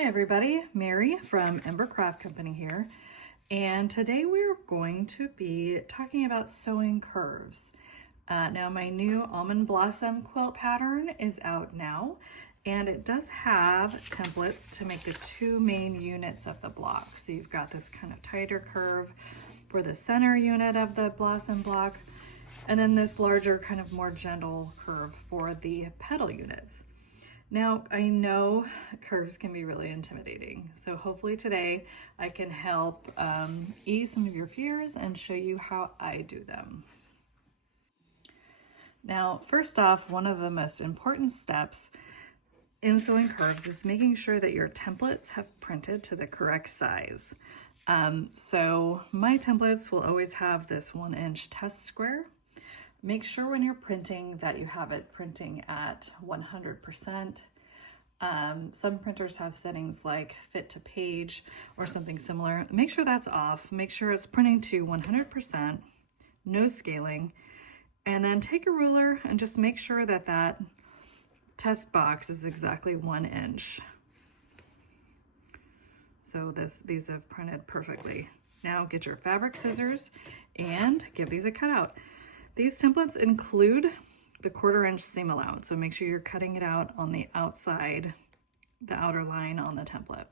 Hi everybody, Mary from Ember Craft Company here, and today we're going to be talking about sewing curves. Now my new Almond Blossom Quilt pattern is out now, and it does have templates to make the two main units of the block. So you've got this kind of tighter curve for the center unit of the blossom block, and then this larger kind of more gentle curve for the petal units. Now, I know curves can be really intimidating, so hopefully today I can help ease some of your fears and show you how I do them. Now, first off, one of the most important steps in sewing curves is making sure that your templates have printed to the correct size. So my templates will always have this 1-inch test square. Make sure when you're printing that you have it printing at 100%. Some printers have settings like fit to page or something similar. Make sure that's off. Make sure it's printing to 100%, no scaling, and then take a ruler and just make sure that that test box is exactly 1 inch. So these have printed perfectly. Now get your fabric scissors and give these a cutout. These templates include the 1/4 inch seam allowance, so make sure you're cutting it out on the outside, the outer line on the template.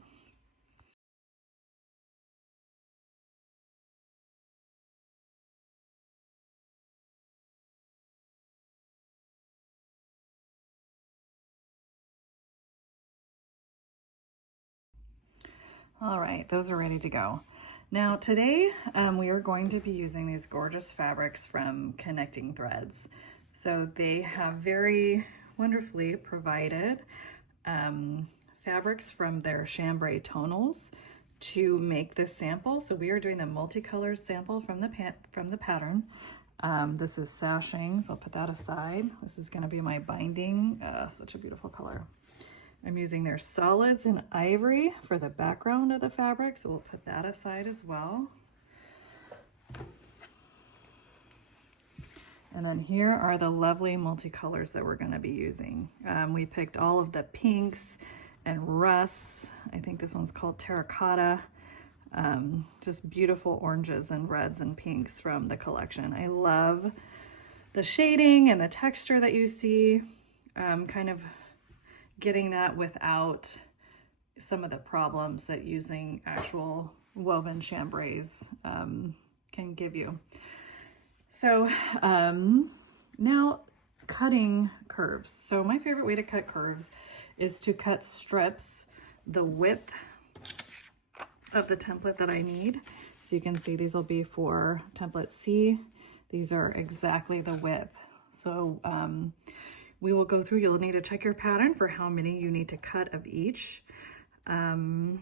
All right, those are ready to go. Now today we are going to be using these gorgeous fabrics from Connecting Threads. So they have very wonderfully provided fabrics from their chambray tonals to make this sample. So we are doing the multicolored sample from the pattern. This is sashing, so I'll put that aside. This is going to be my binding. Such a beautiful color. I'm using their solids in ivory for the background of the fabric, so we'll put that aside as well. And then here are the lovely multicolors that we're going to be using. We picked all of the pinks and rusts. I think this one's called terracotta. Just beautiful oranges and reds and pinks from the collection. I love the shading and the texture that you see, kind of getting that without some of the problems that using actual woven chambrays can give you. So now cutting curves. So my favorite way to cut curves is to cut strips the width of the template that I need. So you can see these will be for template C. These are exactly the width. So we will go through, you'll need to check your pattern for how many you need to cut of each. And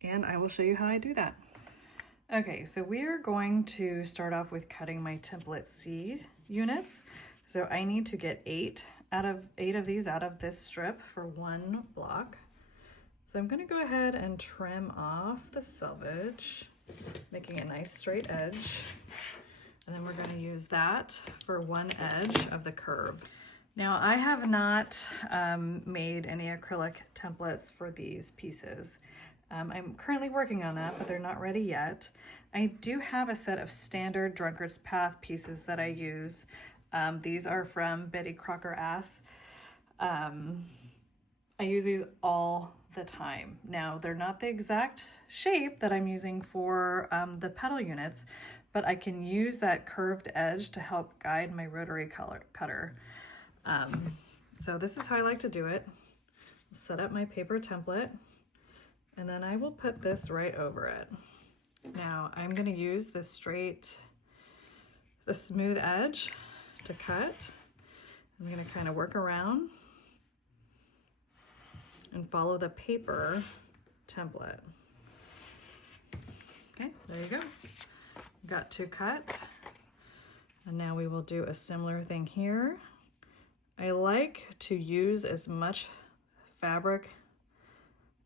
I will show you how I do that. Okay, so we are going to start off with cutting my template C units. So I need to get eight of these out of this strip for one block. So I'm gonna go ahead and trim off the selvage, making a nice straight edge. And then we're gonna use that for one edge of the curve. Now I have not made any acrylic templates for these pieces. I'm currently working on that, but they're not ready yet. I do have a set of standard Drunkard's Path pieces that I use. These are from Betty Crocker Ass. I use these all the time. Now they're not the exact shape that I'm using for the petal units, but I can use that curved edge to help guide my rotary cutter. So this is how I like to do it. I'll set up my paper template, and then I will put this right over it. Now I'm going to use the smooth edge to cut. I'm going to kind of work around and follow the paper template. Okay, there you go. Got to cut. And now we will do a similar thing here. I like to use as much fabric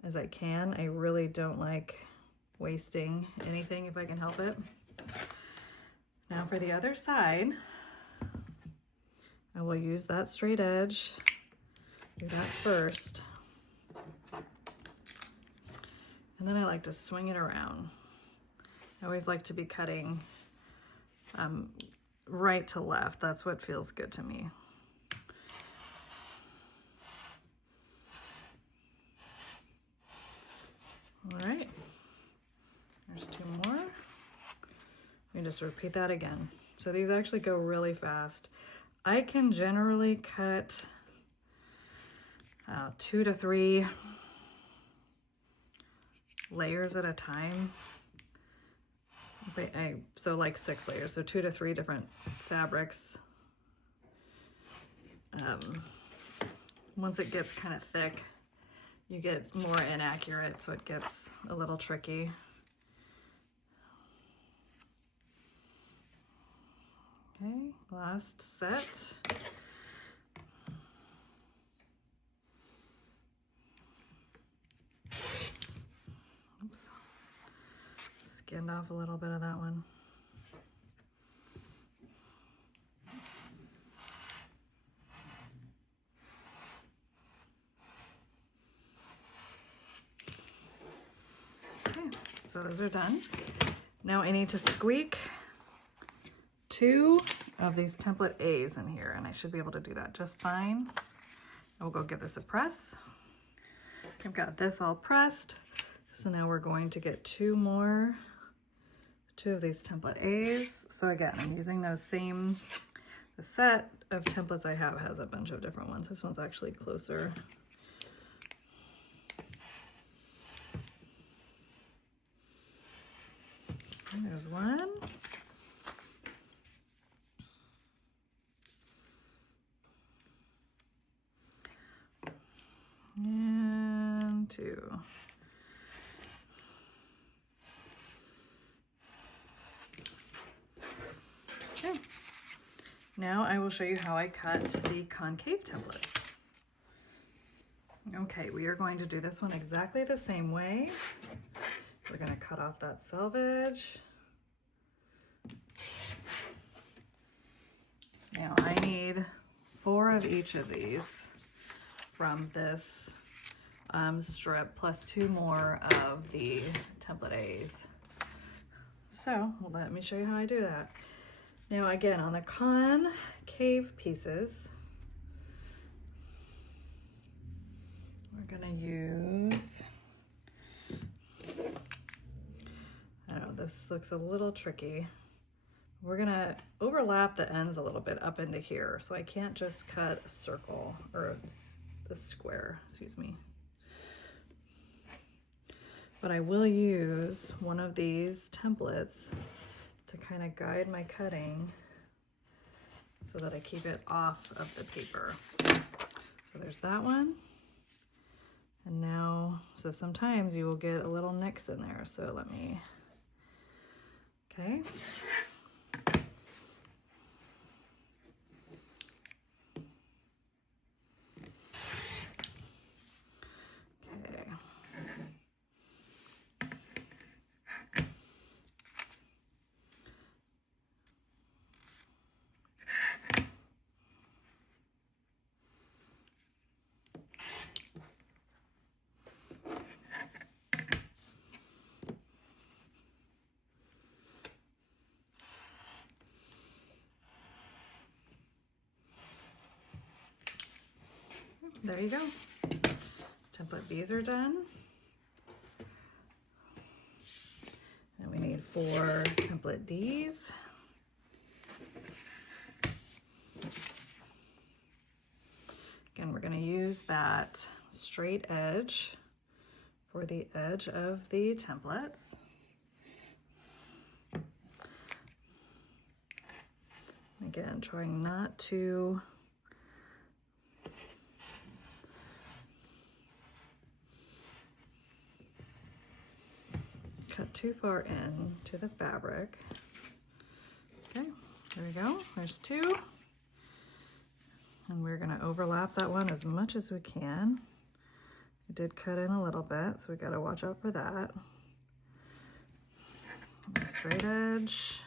as I can. I really don't like wasting anything if I can help it. Now for the other side, I will use that straight edge. Do that first. And then I like to swing it around. I always like to be cutting right to left. That's what feels good to me. All right, there's 2 more. You just repeat that again. So these actually go really fast. I can generally cut 2 to 3 layers at a time. So like 6 layers, so 2 to 3 different fabrics. Once it gets kind of thick, you get more inaccurate, so it gets a little tricky. Okay, last set. Oops, skinned off a little bit of that one. Okay, so those are done. Now I need to squeak 2 of these template A's in here, and I should be able to do that just fine. I will go give this a press. I've got this all pressed. So now we're going to get 2 of these template A's. So again, I'm using those the set of templates I have has a bunch of different ones. This one's actually closer. And there's one. And 2. Okay. Now I will show you how I cut the concave templates. Okay, we are going to do this one exactly the same way. We're going to cut off that selvage. Now I need 4 of each of these from this strip, plus 2 more of the template A's. So let me show you how I do that. Now again, on the concave pieces, we're gonna use, I don't know, this looks a little tricky. We're gonna overlap the ends a little bit up into here, so I can't just cut a circle or a square, excuse me. But I will use one of these templates to kind of guide my cutting so that I keep it off of the paper. So there's that one. And now, so sometimes you will get a little nicks in there. So let me, okay. There you go. Template B's are done. And we need 4 template D's. Again, we're going to use that straight edge for the edge of the templates. Again, trying not to cut too far in to the fabric. Okay, there we go. There's 2. And we're going to overlap that one as much as we can. It did cut in a little bit, so we got to watch out for that. And straight edge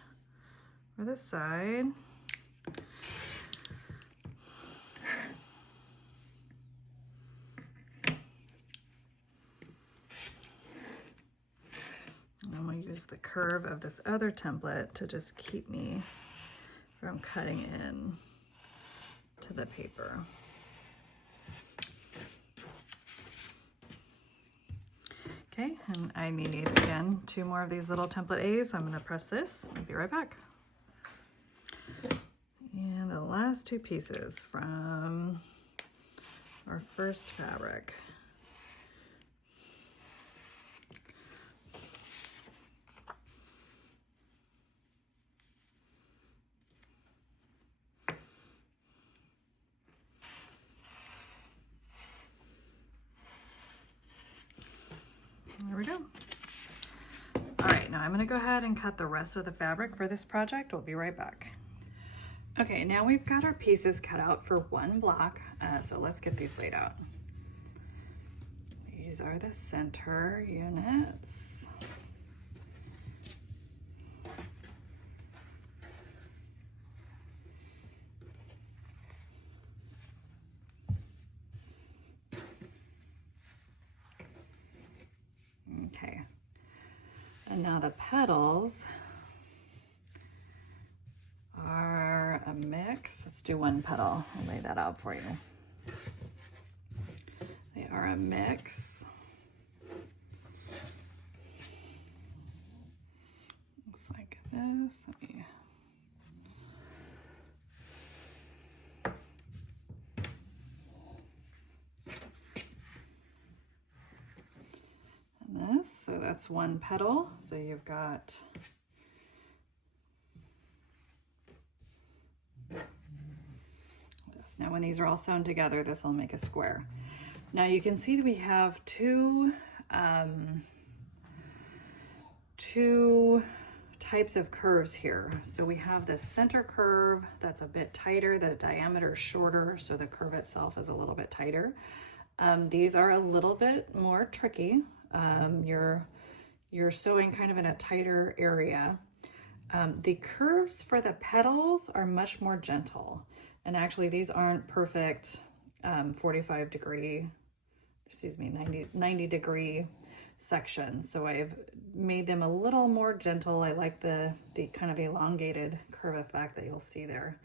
for the side. use the curve of this other template to just keep me from cutting in to the paper. Okay, and I need, again, 2 more of these little template A's. So I'm going to press this. I'll be right back. And the last 2 pieces from our first fabric. There we go. All right, now I'm going to go ahead and cut the rest of the fabric for this project. We'll be right back. Okay, now we've got our pieces cut out for 1 block, so let's get these laid out. These are the center units. Okay, and now the petals are a mix. Let's do 1 petal. I'll lay that out for you. They are a mix. Looks like this. Let me... and this, so that's 1 petal. So you've got this. Now when these are all sewn together, this will make a square. Now you can see that we have two types of curves here. So we have this center curve that's a bit tighter, the diameter is shorter, so the curve itself is a little bit tighter. These are a little bit more tricky. You're sewing kind of in a tighter area. The curves for the petals are much more gentle. And actually these aren't perfect 90 degree sections. So I've made them a little more gentle. I like the kind of elongated curve effect that you'll see there.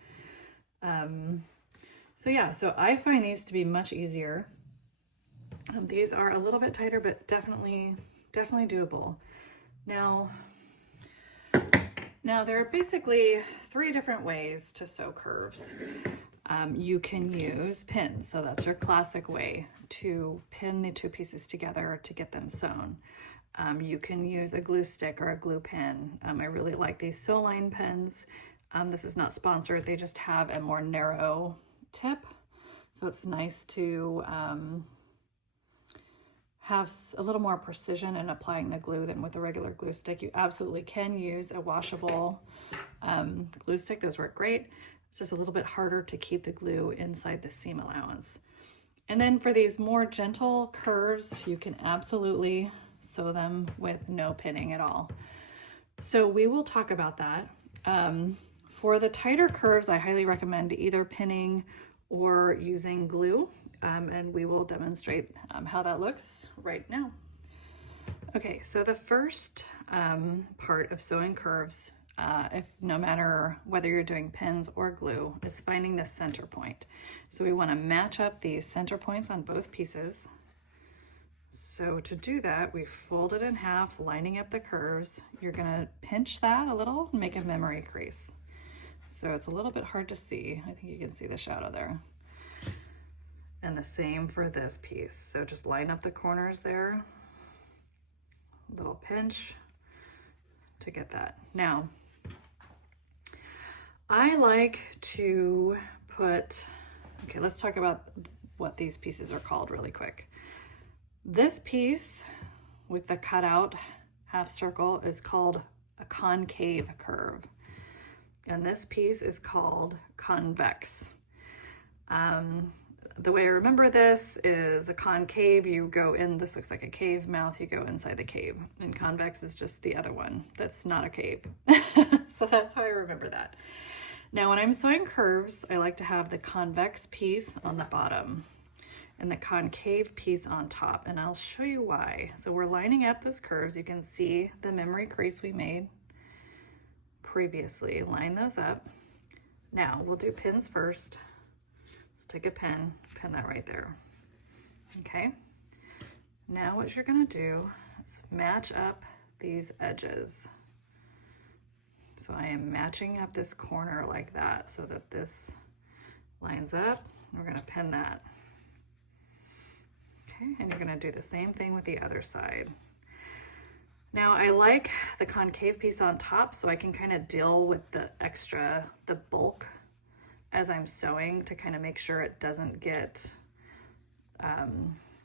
So yeah, so I find these to be much easier. These are a little bit tighter, but definitely doable. Now there are basically 3 different ways to sew curves. You can use pins, so that's your classic way to pin the 2 pieces together to get them sewn. You can use a glue stick or a glue pin. I really like these Sew Line pins. This is not sponsored, they just have a more narrow tip, so it's nice to have a little more precision in applying the glue than with a regular glue stick. You absolutely can use a washable glue stick. Those work great. It's just a little bit harder to keep the glue inside the seam allowance. And then for these more gentle curves, you can absolutely sew them with no pinning at all. So we will talk about that. For the tighter curves, I highly recommend either pinning or using glue. And we will demonstrate how that looks right now. Okay, so the first part of sewing curves, if no matter whether you're doing pins or glue, is finding the center point. So we want to match up these center points on both pieces. So to do that, we fold it in half, lining up the curves. You're going to pinch that a little, make a memory crease. So it's a little bit hard to see. I think you can see the shadow there. And the same for this piece. So just line up the corners there, little pinch to get that. Now, I like to put, okay, let's talk about what these pieces are called really quick. This piece with the cutout half circle is called a concave curve. And this piece is called convex. The way I remember this is the concave, you go in, this looks like a cave mouth, you go inside the cave. And convex is just the other one that's not a cave. So that's how I remember that. Now when I'm sewing curves, I like to have the convex piece on the bottom. and the concave piece on top, and I'll show you why. So we're lining up those curves. You can see the memory crease we made previously. Line those up. Now we'll do pins first. Let's take a pin that right there. Okay. Now what you're gonna do is match up these edges. So I am matching up this corner like that so that this lines up. We're gonna pin that. Okay, and you're gonna do the same thing with the other side. Now I like the concave piece on top so I can kind of deal with the bulk as I'm sewing to kind of make sure it doesn't get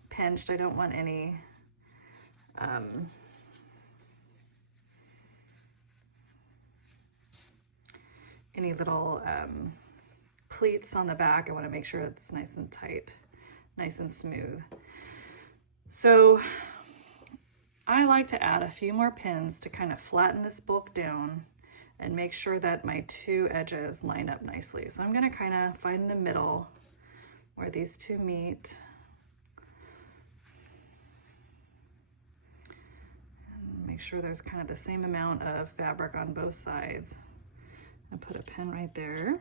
pinched. I don't want any little pleats on the back. I want to make sure it's nice and tight, nice and smooth. So I like to add a few more pins to kind of flatten this bulk down and make sure that my two edges line up nicely. So I'm going to kind of find the middle where these two meet. And make sure there's kind of the same amount of fabric on both sides. And put a pin right there.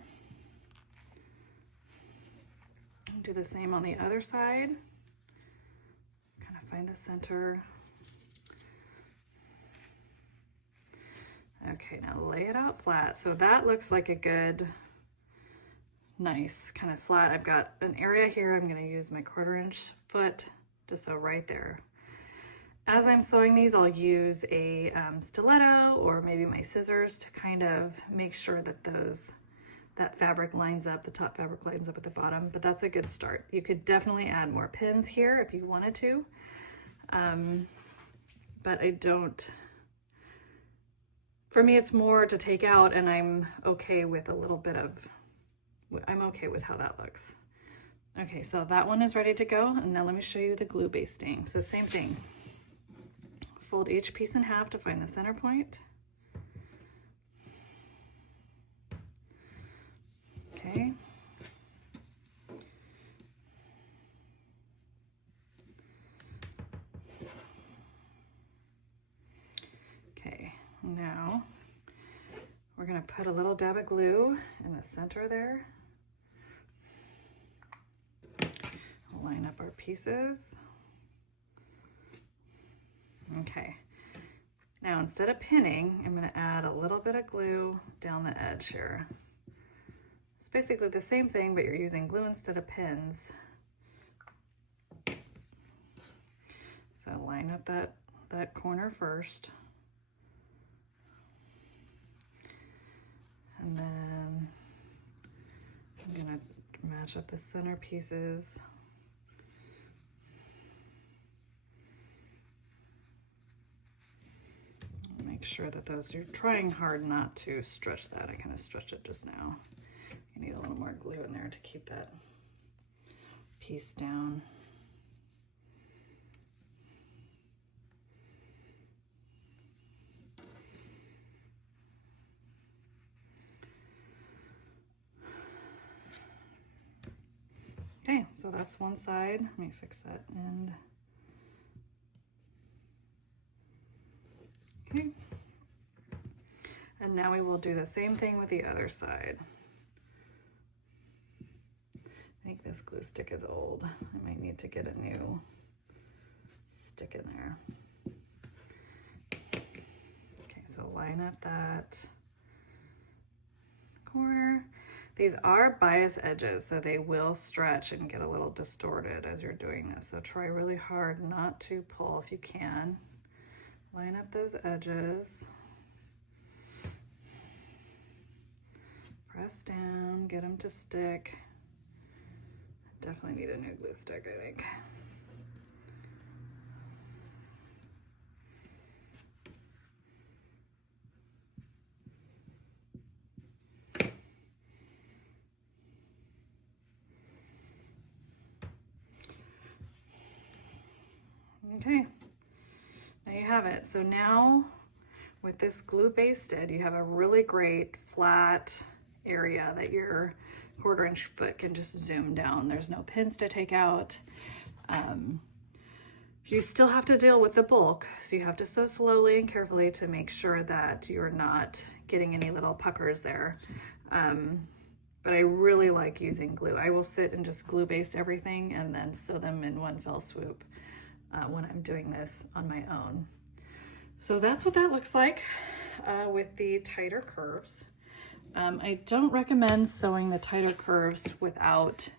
Do the same on the other side. Kind of find the center. Okay, now lay it out flat. So that looks like a good, nice kind of flat. I've got an area here. I'm going to use my 1/4 inch foot to sew right there. As I'm sewing these, I'll use a stiletto or maybe my scissors to kind of make sure that that fabric lines up, the top fabric lines up at the bottom, but that's a good start. You could definitely add more pins here if you wanted to, but I don't. For me, it's more to take out, and I'm okay with I'm okay with how that looks. Okay, so that one is ready to go, and now let me show you the glue basting. So same thing. Fold each piece in half to find the center point. Okay. Okay, now we're going to put a little dab of glue in the center there. Line up our pieces. Okay, now instead of pinning, I'm going to add a little bit of glue down the edge here. It's basically the same thing, but you're using glue instead of pins. So line up that corner first. And then I'm going to match up the center pieces. Make sure that you're trying hard not to stretch that. I kind of stretched it just now. You need a little more glue in there to keep that piece down. Okay, so that's one side. Let me fix that end. Okay. And now we will do the same thing with the other side. I think this glue stick is old. I might need to get a new stick in there. Okay, so line up that corner. These are bias edges, so they will stretch and get a little distorted as you're doing this. So try really hard not to pull if you can. Line up those edges. Press down, get them to stick. Definitely need a new glue stick, I think. Okay, now you have it. So now with this glue basted, you have a really great flat area that your 1/4 inch foot can just zoom down. There's no pins to take out. You still have to deal with the bulk, so you have to sew slowly and carefully to make sure that you're not getting any little puckers there. But I really like using glue. I will sit and just glue baste everything and then sew them in one fell swoop when I'm doing this on my own. So that's what that looks like with the tighter curves. I don't recommend sewing the tighter curves without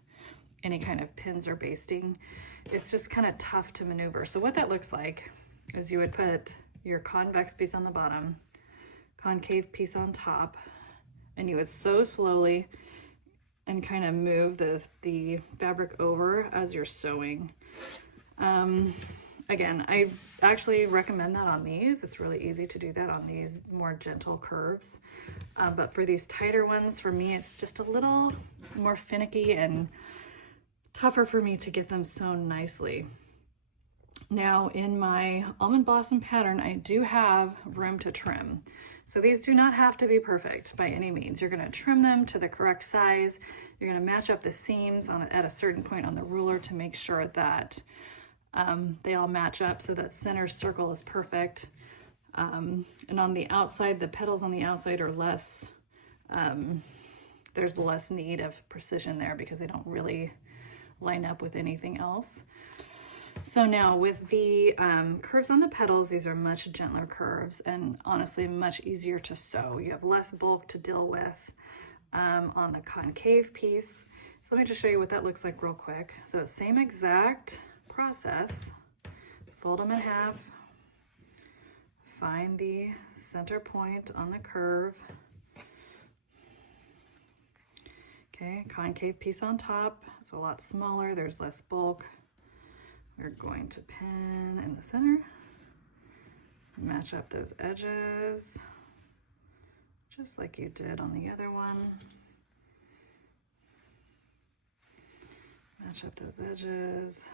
any kind of pins or basting. It's just kind of tough to maneuver. So what that looks like is you would put your convex piece on the bottom, concave piece on top, and you would sew slowly and kind of move the fabric over as you're sewing. Again, I actually recommend that on these. It's really easy to do that on these more gentle curves. But for these tighter ones, for me, it's just a little more finicky and tougher for me to get them sewn nicely. Now in my Almond Blossom pattern, I do have room to trim. So these do not have to be perfect by any means. You're gonna trim them to the correct size. You're gonna match up the seams at a certain point on the ruler to make sure that they all match up so that center circle is perfect. And on the outside, the petals on the outside are less, there's less need of precision there because they don't really line up with anything else. So now with the curves on the petals, these are much gentler curves and honestly much easier to sew. You have less bulk to deal with on the concave piece. So let me just show you what that looks like real quick. So same exact process, fold them in half, find the center point on the curve. Okay, concave piece on top. It's a lot smaller, there's less bulk. We're going to pin in the center, match up those edges, just like you did on the other one. Match up those edges.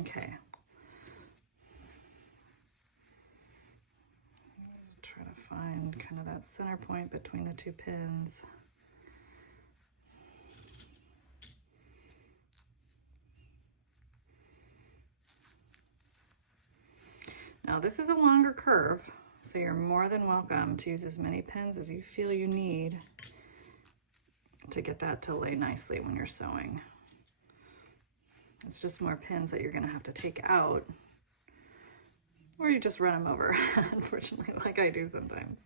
Okay. Just try to find kind of that center point between the two pins. Now this is a longer curve, so you're more than welcome to use as many pins as you feel you need to get that to lay nicely when you're sewing. It's just more pins that you're gonna have to take out, or you just run them over, unfortunately, like I do sometimes.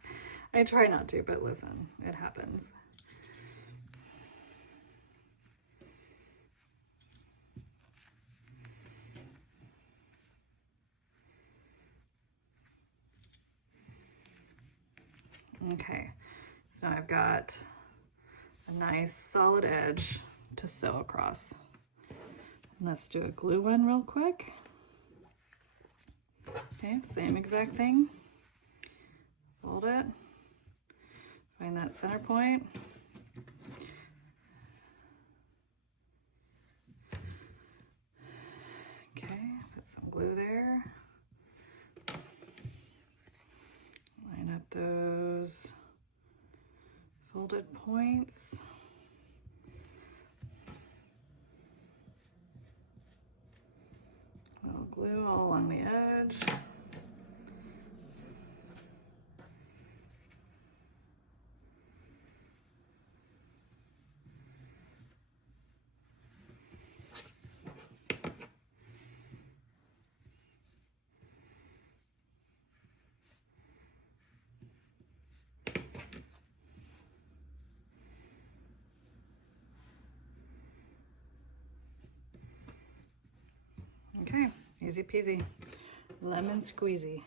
I try not to, but listen, it happens. Okay, so now I've got a nice solid edge to sew across. And let's do a glue one real quick. Okay, same exact thing. Fold it, find that center point. Okay, put some glue there. Line up those folded points. A little glue all along the edge. Okay, easy peasy, lemon squeezy.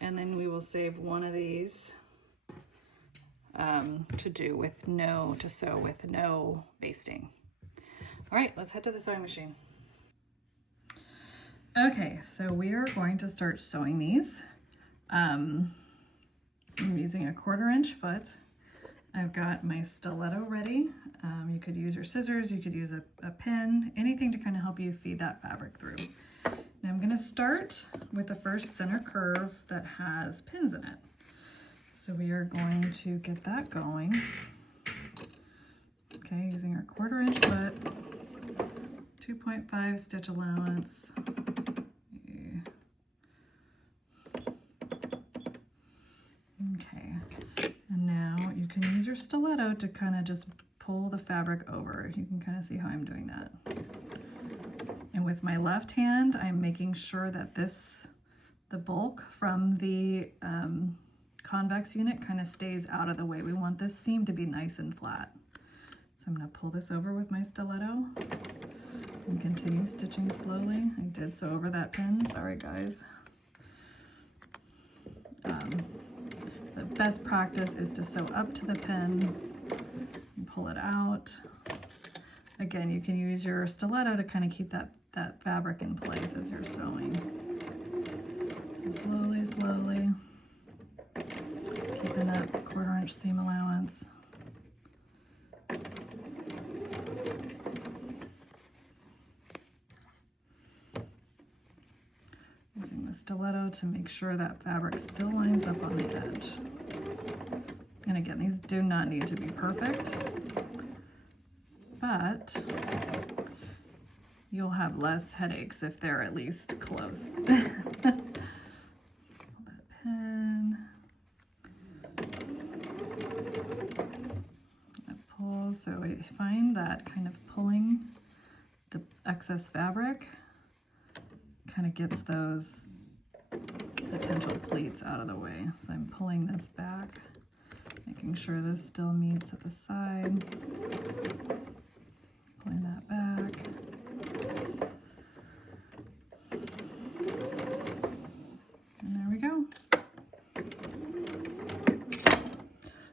And then we will save one of these to sew with no basting. All right, let's head to the sewing machine. Okay, so we are going to start sewing these. I'm using a 1/4 inch foot. I've got my stiletto ready. You could use your scissors, you could use a pin, anything to kind of help you feed that fabric through. And I'm I'm gonna start with the first center curve that has pins in it. So we are going to get that going. Okay, using our 1/4 inch foot, 2.5 stitch allowance. Okay, and now you can use your stiletto to kind of just pull the fabric over. You can kind of see how I'm doing that. And with my left hand, I'm making sure that the bulk from the convex unit kind of stays out of the way. We want this seam to be nice and flat. So I'm going to pull this over with my stiletto and continue stitching slowly. I did sew over that pin, sorry guys. The best practice is to sew up to the pin and pull it out. Again, you can use your stiletto to kind of keep that fabric in place as you're sewing. So slowly, slowly, keeping that 1/4 inch seam allowance. Using the stiletto to make sure that fabric still lines up on the edge. And again, these do not need to be perfect, but you'll have less headaches if they're at least close. Pull that pin. Pull, so I find that kind of pulling the excess fabric kind of gets those potential pleats out of the way. So I'm pulling this back, making sure this still meets at the side. Pulling that back. And there we go.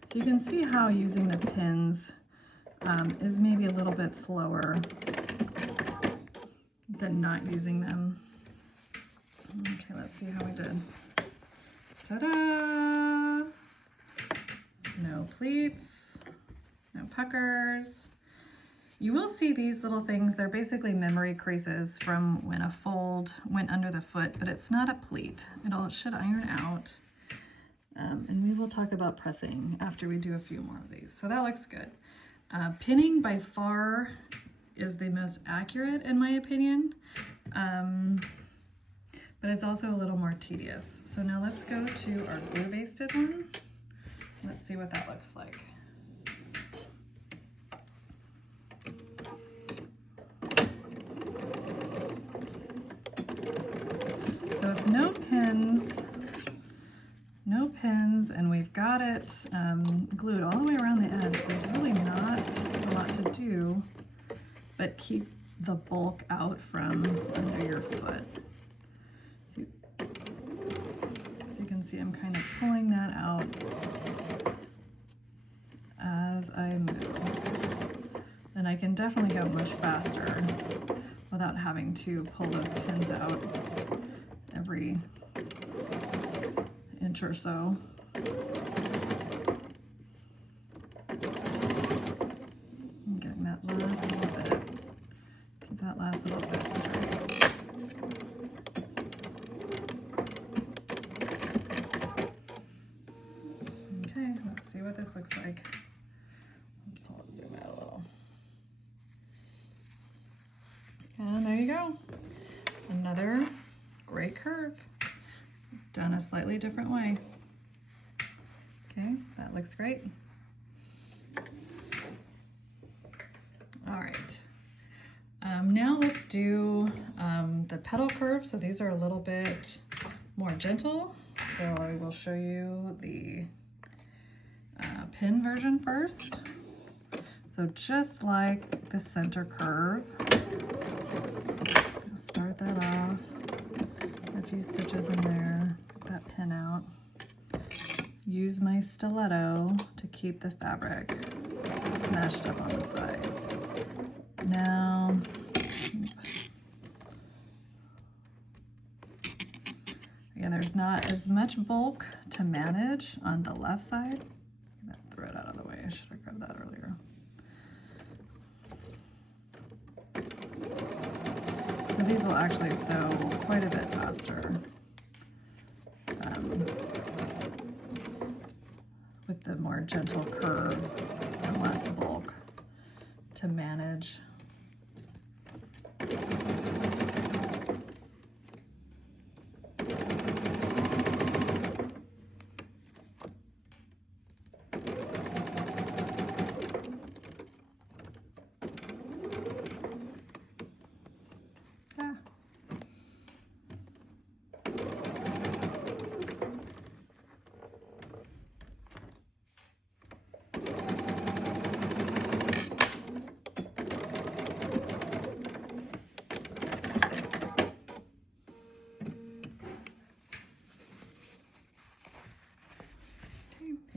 So you can see how using the pins is maybe a little bit slower than not using them. Okay, let's see how we did. Ta-da! No pleats, no puckers. You will see these little things. They're basically memory creases from when a fold went under the foot, but it's not a pleat. It should iron out. And we will talk about pressing after we do a few more of these. So that looks good. Pinning by far is the most accurate in my opinion. But it's also a little more tedious. So now let's go to our glue basted one. Let's see what that looks like. So with no pins, and we've got it glued all the way around the edge. There's really not a lot to do, but keep the bulk out from under your foot. So you can see I'm kind of pulling that out as I move. And I can definitely go much faster without having to pull those pins out every inch or so. I'm getting that last little bit. Keep that last little bit straight. Okay, let's see what this looks like. Let's zoom out a little. And there you go. Another great curve, done a slightly different way. Okay, that looks great. All right, now let's do the petal curve. So these are a little bit more gentle. So I will show you the pin version first. So just like the center curve, I'll start that off, a few stitches in there, get that pin out. Use my stiletto to keep the fabric mashed up on the sides. Now, again, there's not as much bulk to manage on the left side. Get that thread out of the way, I should have grabbed that earlier. So these will actually sew quite a bit faster with the more gentle curve and less bulk to manage.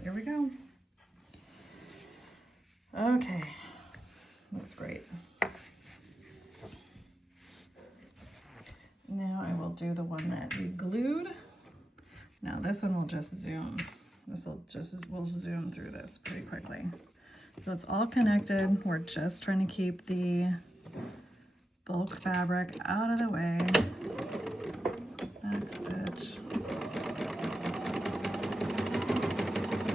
Here we go. Okay, looks great. Now I will do the one that we glued. Now this one will just zoom. We'll zoom through this pretty quickly. So it's all connected. We're just trying to keep the bulk fabric out of the way. Back stitch.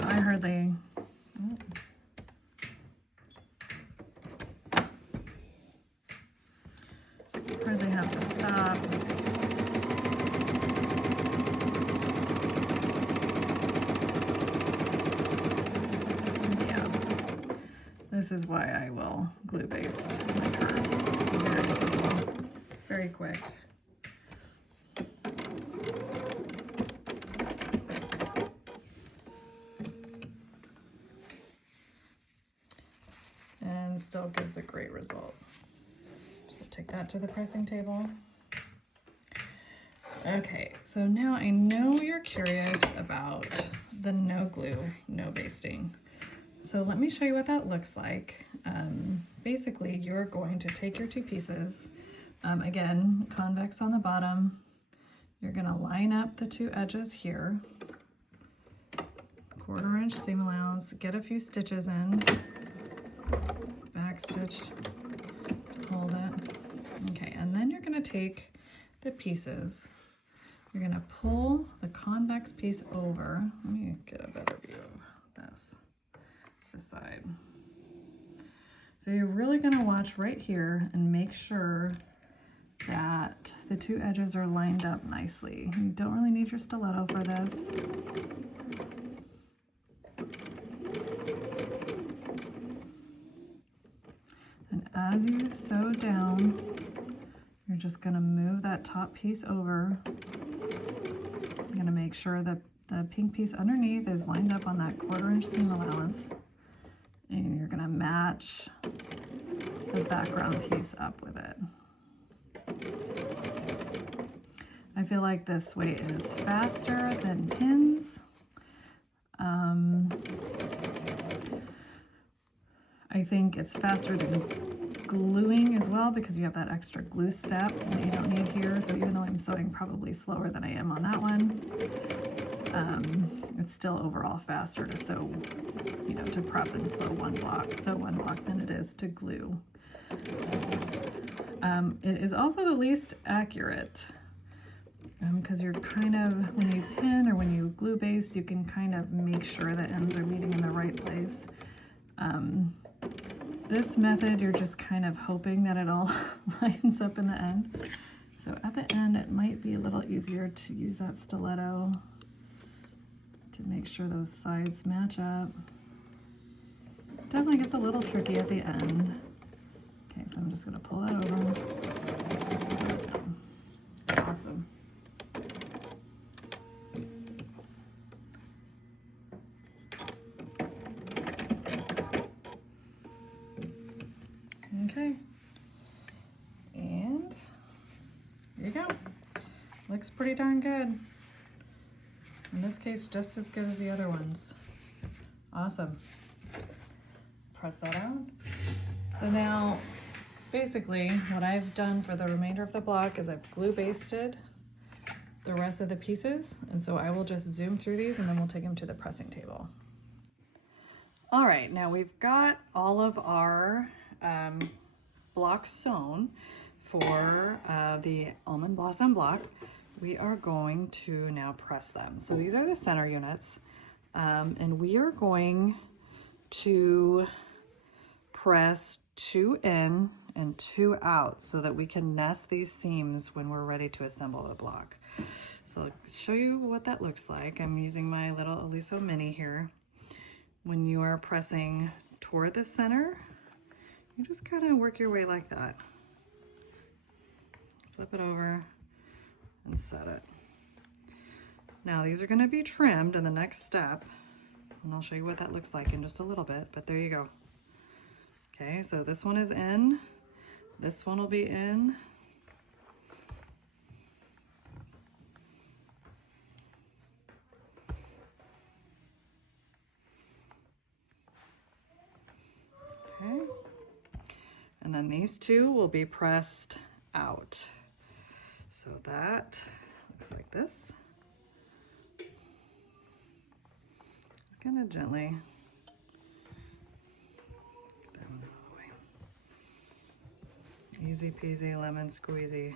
I hardly have to stop. Yeah, this is why I will glue baste my curves. It's very simple, very quick. And still gives a great result. So we'll take that to the pressing table. Okay, so now I know you're curious about the no glue, no basting. So let me show you what that looks like. Basically, you're going to take your two pieces, again, convex on the bottom. You're gonna line up the two edges here, 1/4 inch seam allowance, get a few stitches in, back stitch, hold it. Okay, and then you're gonna take the pieces. You're gonna pull the convex piece over. Let me get a better view of this side. So you're really gonna watch right here and make sure that the two edges are lined up nicely. You don't really need your stiletto for this. And as you sew down, you're just gonna move that top piece over. You're gonna make sure that the pink piece underneath is lined up on that 1/4 inch seam allowance. And you're gonna match the background piece up with it. I feel like this way is faster than pins. I think it's faster than gluing as well because you have that extra glue step that you don't need here. So even though I'm sewing probably slower than I am on that one, it's still overall faster to sew, you know, to prep and sew one block than it is to glue. It is also the least accurate because you're kind of, when you pin or when you glue baste, you can kind of make sure the ends are meeting in the right place. This method, you're just kind of hoping that it all lines up in the end. So at the end, it might be a little easier to use that stiletto to make sure those sides match up. Definitely gets a little tricky at the end. Okay, so I'm just gonna pull that over. So, awesome. Okay, and here you go. Looks pretty darn good. In this case, just as good as the other ones. Awesome. Press that out. So now, basically, what I've done for the remainder of the block is I've glue basted the rest of the pieces, and so I will just zoom through these and then we'll take them to the pressing table. All right, now we've got all of our blocks sewn. for the Almond Blossom block, we are going to now press them. So these are the center units, and we are going to press 2 in and 2 out so that we can nest these seams when we're ready to assemble the block. So I'll show you what that looks like. I'm using my little Aliso Mini here. When you are pressing toward the center, you just kind of work your way like that. Flip it over and set it. Now these are going to be trimmed in the next step, and I'll show you what that looks like in just a little bit, but there you go. Okay, so this one is in, this one will be in. Okay, and then these two will be pressed out. So that looks like this. Kind of gently get them out of the way. Easy peasy lemon squeezy.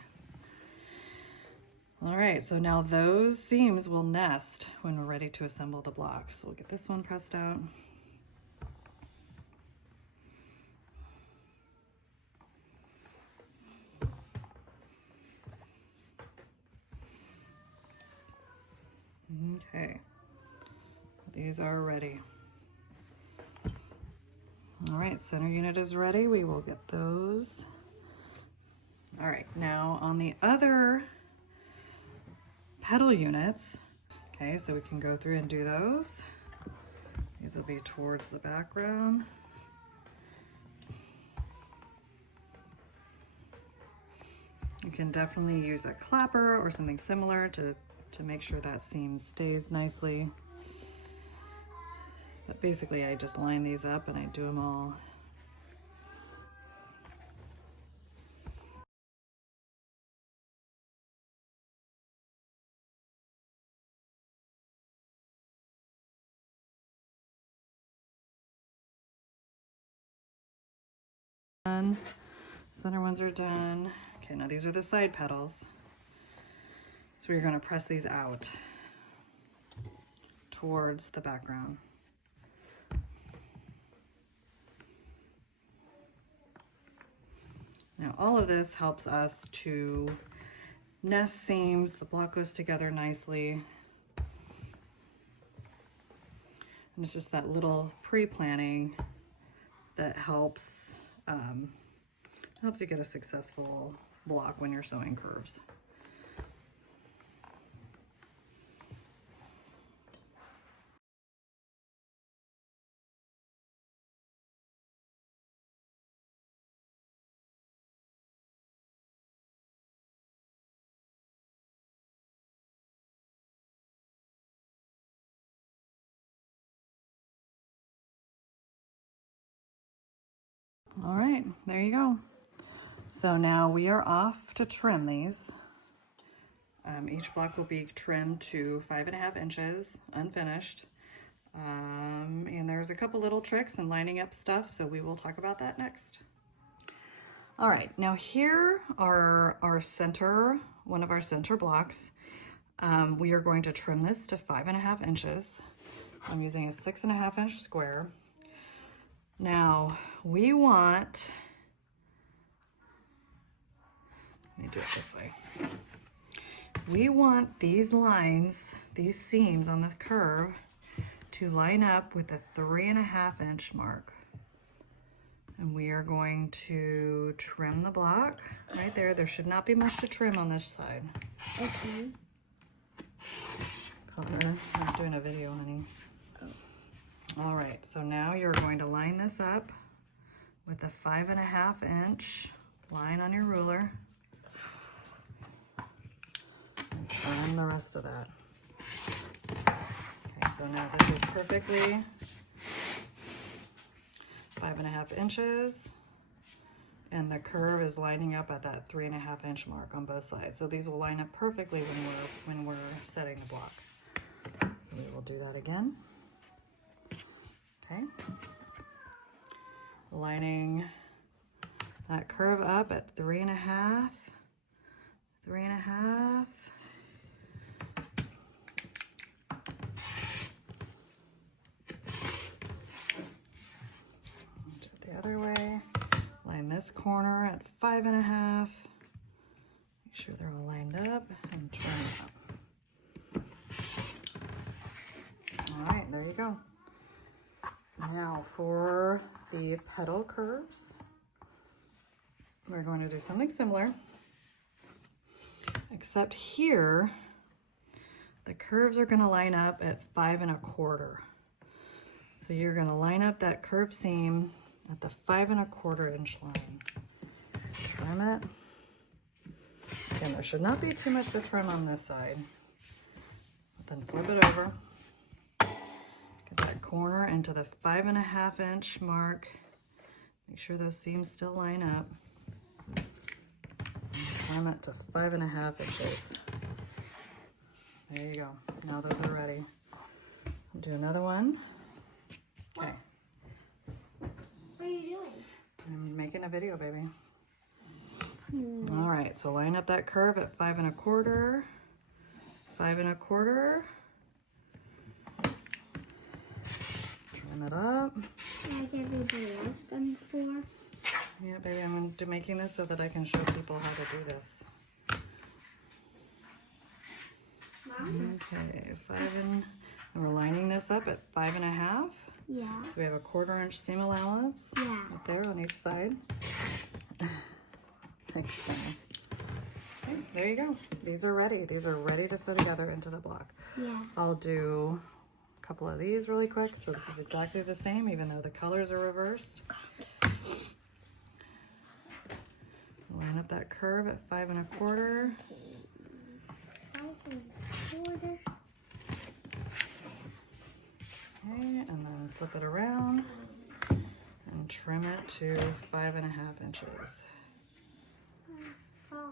All right, so now those seams will nest when we're ready to assemble the block. So we'll get this one pressed out. Okay, these are ready. All right, center unit is ready. We will get those. All right, now on the other petal units, okay, so we can go through and do those. These will be towards the background. You can definitely use a clapper or something similar to make sure that seam stays nicely. But basically I just line these up and I do them all. Done. Center ones are done. Okay, now these are the side petals. So we're going to press these out towards the background. Now all of this helps us to nest seams. The block goes together nicely. And it's just that little pre-planning that helps you get a successful block when you're sewing curves. All right, there you go. So now we are off to trim these. Each block will be trimmed to 5.5 inches, unfinished. And there's a couple little tricks in lining up stuff, so we will talk about that next. All right, now here are our center, one of our center blocks. We are going to trim this to 5.5 inches. I'm using a 6.5 inch square. Now we want, let me do it this way. We want these lines, these seams on the curve to line up with the 3.5 inch mark. And we are going to trim the block right there. There should not be much to trim on this side. Okay. Connor, I'm doing a video, honey. All right, so now you're going to line this up with a 5.5 inch line on your ruler. And trim the rest of that. Okay, so now this is perfectly 5.5 inches, and the curve is lining up at that 3.5 inch mark on both sides. So these will line up perfectly when we're setting the block. So we will do that again. Okay. Lining that curve up at 3.5, 3.5. Do it the other way. Line this corner at 5.5. Make sure they're all lined up and trim it up. All right, there you go. Now for the petal curves, we're going to do something similar, except here, the curves are going to line up at 5.25. So you're going to line up that curved seam at the 5.25 inch line. Trim it. Again, there should not be too much to trim on this side. Then flip it over. Get that corner into the 5.5 inch mark. Make sure those seams still line up. And trim it to 5.5 inches. There you go. Now those are ready. I'll do another one. Okay. What are you doing? I'm making a video, baby. All right, so line up that curve at 5.25, 5.25. Trim it up. Like everybody else done before. Yeah, baby, I'm making this so that I can show people how to do this. Mom? Okay, and we're lining this up at 5.5. Yeah. So we have a 1/4 inch seam allowance. Yeah. Right there on each side. Thanks, Benny. Okay, there you go. These are ready. These are ready to sew together into the block. Yeah. I'll do a couple of these really quick. So this is exactly the same, even though the colors are reversed. Line up that curve at 5.25. 5.25. Okay, and then flip it around and trim it to 5.5 inches. Oh.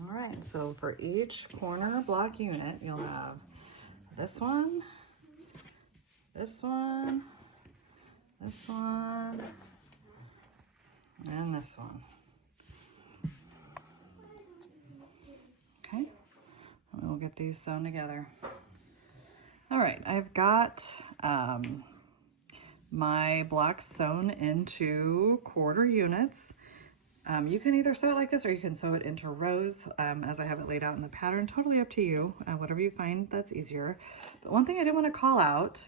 All right, so for each corner block unit, you'll have this one, this one, this one, and this one. Okay, and we'll get these sewn together. All right, I've got my blocks sewn into 1/4 units. You can either sew it like this or you can sew it into rows as I have it laid out in the pattern. Totally up to you, whatever you find that's easier. But one thing I did want to call out,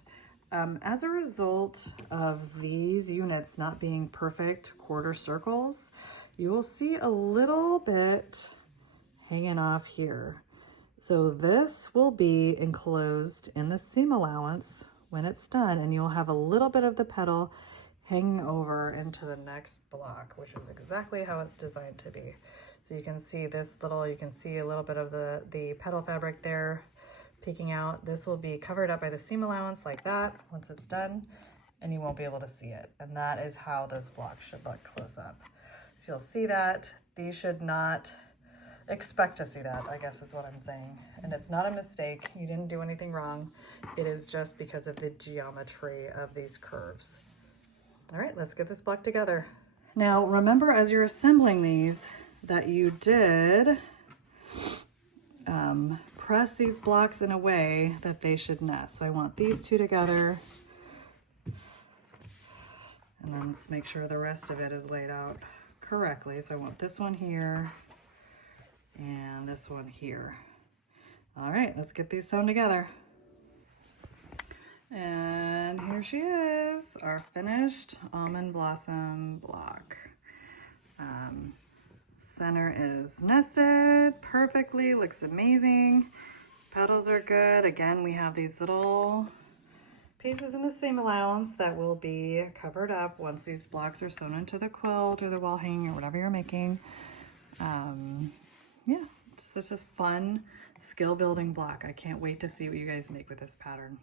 as a result of these units not being perfect 1/4 circles, you will see a little bit hanging off here. So this will be enclosed in the seam allowance when it's done, and you'll have a little bit of the petal hanging over into the next block, which is exactly how it's designed to be. So you can see this little, you can see a little bit of the petal fabric there peeking out. This will be covered up by the seam allowance like that once it's done, and you won't be able to see it. And that is how those blocks should look close up. So you'll see that. These should not expect to see that, I guess is what I'm saying. And it's not a mistake. You didn't do anything wrong. It is just because of the geometry of these curves. All right, let's get this block together. Now, remember as you're assembling these that you did press these blocks in a way that they should nest. So I want these two together. And then let's make sure the rest of it is laid out correctly. So I want this one here and this one here. All right, let's get these sewn together. And here she is, our finished almond blossom block. Center is nested perfectly, looks amazing. Petals are good. Again, we have these little pieces in the seam allowance that will be covered up once these blocks are sewn into the quilt or the wall hanging or whatever you're making. Yeah, it's such a fun skill building block. I can't wait to see what you guys make with this pattern.